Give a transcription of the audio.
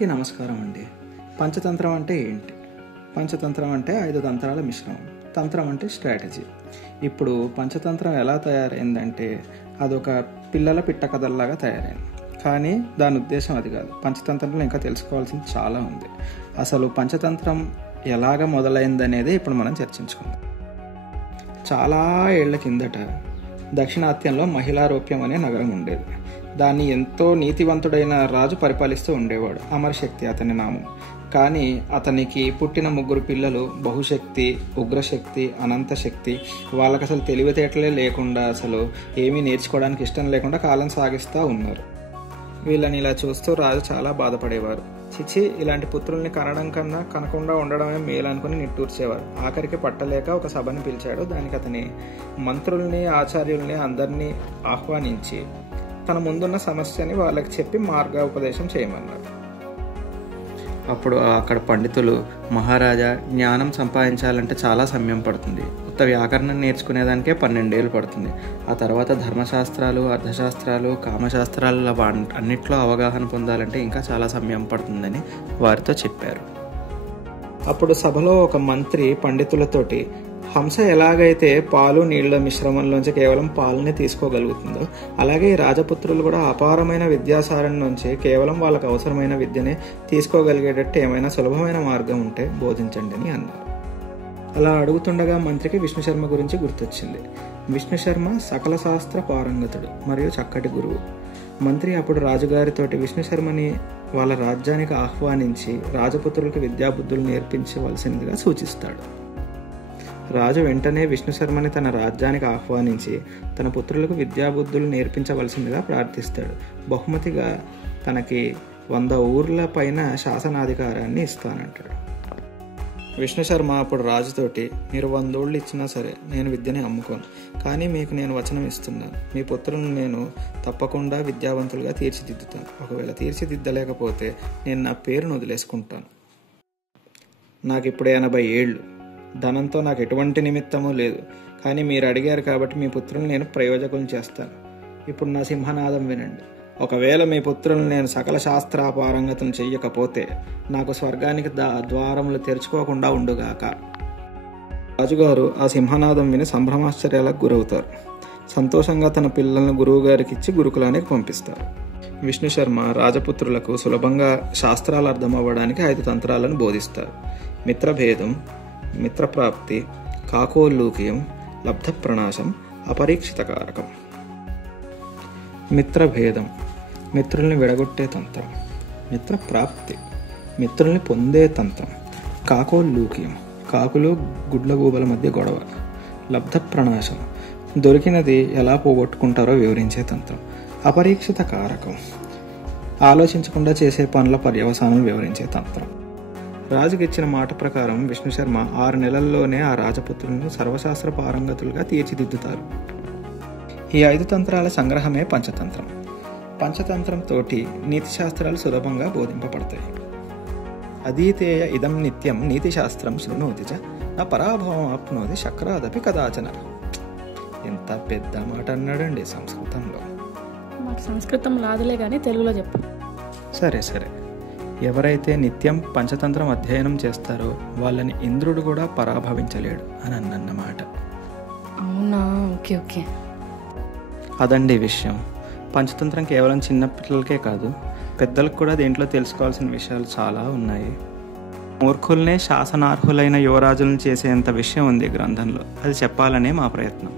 అందరికీ నమస్కారం అండి. పంచతంత్రం అంటే ఏంటి? పంచతంత్రం అంటే 5 తంత్రాల మిశ్రమం. తంత్రం అంటే స్ట్రాటజీ. ఇప్పుడు పంచతంత్రం ఎలా తయారైందంటే అదొక పిల్లల పిట్ట కథల్లాగా తయారైంది. కానీ దాని ఉద్దేశం అది కాదు. పంచతంత్రంలో ఇంకా తెలుసుకోవాల్సింది చాలా ఉంది. అసలు పంచతంత్రం ఎలాగ మొదలైందనేది ఇప్పుడు మనం చర్చించుకుందాం. చాలా ఏళ్ల కిందట దక్షిణాత్యంలో మహిళారోప్యం అనే నగరం ఉండేది. దాన్ని ఎంతో నీతివంతుడైన రాజు పరిపాలిస్తూ ఉండేవాడు. అమరశక్తి అతని నామం. కానీ అతనికి పుట్టిన 3 పిల్లలు బహుశక్తి, ఉగ్రశక్తి, అనంతశక్తి. వాళ్ళకి అసలు తెలివితేటలే లేకుండా, అసలు ఏమీ నేర్చుకోవడానికి ఇష్టం లేకుండా కాలం సాగిస్తూ ఉన్నారు. వీళ్ళని ఇలా చూస్తూ రాజు చాలా బాధపడేవారు. చిచి, ఇలాంటి పుత్రుల్ని కనడం కన్నా కనకుండా ఉండడమే మేలు అనుకుని నిట్టూర్చేవారు. ఆఖరికి పట్టలేక ఒక సభని పిలిచాడు. దానికి అతని మంత్రుల్ని, ఆచార్యుల్ని అందరినీ ఆహ్వానించి తన ముందున్న సమస్యని వాళ్ళకి చెప్పి మార్గోపదేశం చేయమన్నారు. అప్పుడు అక్కడ పండితులు, మహారాజా, జ్ఞానం సంపాదించాలంటే చాలా సమయం పడుతుంది. కొత్త వ్యాకరణం నేర్చుకునేదానికే 12 ఏళ్ళు పడుతుంది. ఆ తర్వాత ధర్మశాస్త్రాలు, అర్థశాస్త్రాలు, కామశాస్త్రాలు అన్నిట్లో అవగాహన పొందాలంటే ఇంకా చాలా సమయం పడుతుందని వారితో చెప్పారు. అప్పుడు సభలో ఒక మంత్రి పండితులతోటి, హంస ఎలాగైతే పాలు నీళ్ల మిశ్రమంలోంచి కేవలం పాలనే తీసుకోగలుగుతుందో, అలాగే ఈ రాజపుత్రులు కూడా అపారమైన విద్యాసారం నుంచి కేవలం వాళ్ళకు అవసరమైన విద్యనే తీసుకోగలిగేటట్టు ఏమైనా సులభమైన మార్గం ఉంటే బోధించండి అని అన్నారు. అలా అడుగుతుండగా మంత్రికి విష్ణుశర్మ గురించి గుర్తొచ్చింది. విష్ణుశర్మ సకల శాస్త్ర పారంగతుడు మరియు చక్కటి గురువు. మంత్రి అప్పుడు రాజుగారితోటి విష్ణుశర్మని వాళ్ళ రాజ్యానికి ఆహ్వానించి రాజపుత్రులకు విద్యాబుద్ధులు నేర్పించవలసిందిగా సూచిస్తాడు. రాజు వెంటనే విష్ణుశర్మని తన రాజ్యానికి ఆహ్వానించి తన పుత్రులకు విద్యాబుద్ధులు నేర్పించవలసిందిగా ప్రార్థిస్తాడు. బహుమతిగా తనకి 100 ఊర్ల పైన శాసనాధికారాన్ని ఇస్తానంటాడు. విష్ణుశర్మ అప్పుడు రాజుతోటి, మీరు 100 ఊళ్ళు ఇచ్చినా సరే నేను విద్యని అమ్ముకోను. కానీ మీకు నేను వచనం ఇస్తున్నాను, మీ పుత్రులను నేను తప్పకుండా విద్యావంతులుగా తీర్చిదిద్దుతాను. ఒకవేళ తీర్చిదిద్దలేకపోతే నేను నా పేరును వదిలేసుకుంటాను. నాకు ఇప్పుడు 80 ఏళ్ళు. ధనంతో నాకు ఎటువంటి నిమిత్తమూ లేదు. కానీ మీరు అడిగారు కాబట్టి మీ పుత్రులను నేను ప్రయోజకులను చేస్తాను. ఇప్పుడు నా సింహనాదం వినండి. ఒకవేళ మీ పుత్రులను నేను సకల శాస్త్ర పారంగతులు చెయ్యకపోతే నాకు స్వర్గానికి ద్వారములు తెరుచుకోకుండా ఉండుగాక. రాజుగారు ఆ సింహనాదం విని సంభ్రమాశ్చర్యాలకు గురవుతారు. సంతోషంగా తన పిల్లలను గురువు గారికి ఇచ్చి గురుకులానికి పంపిస్తారు. విష్ణుశర్మ రాజపుత్రులకు సులభంగా శాస్త్రాలు అర్థమవ్వడానికి 5 తంత్రాలను బోధిస్తారు. మిత్రభేదం, మిత్రప్రాప్తి, కాకోల్లూకీయం, లబ్ధప్రణాశం, అపరీక్షితకారకం. మిత్రభేదం, మిత్రుల్ని విడగొట్టే తంత్రం. మిత్రప్రాప్తి, మిత్రుల్ని పొందే తంత్రం. కాకోల్లూకీయం, కాకులు గుడ్లగూబల మధ్య గొడవ. లబ్ధప్రణాశం, దొరికినది ఎలా పోగొట్టుకుంటారో వివరించే తంత్రం. అపరీక్షిత కారకం, ఆలోచించకుండా చేసే పనుల పర్యవసానం వివరించే తంత్రం. రాజుకి ఇచ్చిన మాట ప్రకారం విష్ణుశర్మ 6 నెలల్లోనే ఆ రాజపుత్రులను సర్వశాస్త్ర పారంగతులుగా తీర్చిదిద్దుతారు. ఈ 5 తంత్రాల సంగ్రహమే పంచతంత్రం. పంచతంత్రం తోటి నీతి శాస్త్రాలు సులభంగా బోధింపబడతాయి. అదీతేయ ఇదం నిత్యం నీతిశాస్త్రం శృణోతి చ నా పరాభవం ఆప్నోతి శక్రాదపి కదాచన. ఎంత పెద్ద మాట అన్నాడండి సంస్కృతంలో. మాకు సంస్కృతం లాదులే కానీ తెలుగులో చెప్పు. సరే, ఎవరైతే నిత్యం పంచతంత్రం అధ్యయనం చేస్తారో వాళ్ళని ఇంద్రుడు కూడా పరాభవించలేడు అని అన్నమాట. అవునా? ఓకే. అదండి విషయం. పంచతంత్రం కేవలం చిన్న పిల్లలకే కాదు, పెద్దలకు కూడా దీంట్లో తెలుసుకోవాల్సిన విషయాలు చాలా ఉన్నాయి. మూర్ఖుల్నే శాసనార్హులైన యువరాజులను చేసేంత విషయం ఉంది గ్రంథంలో. అది చెప్పాలనే మా ప్రయత్నం.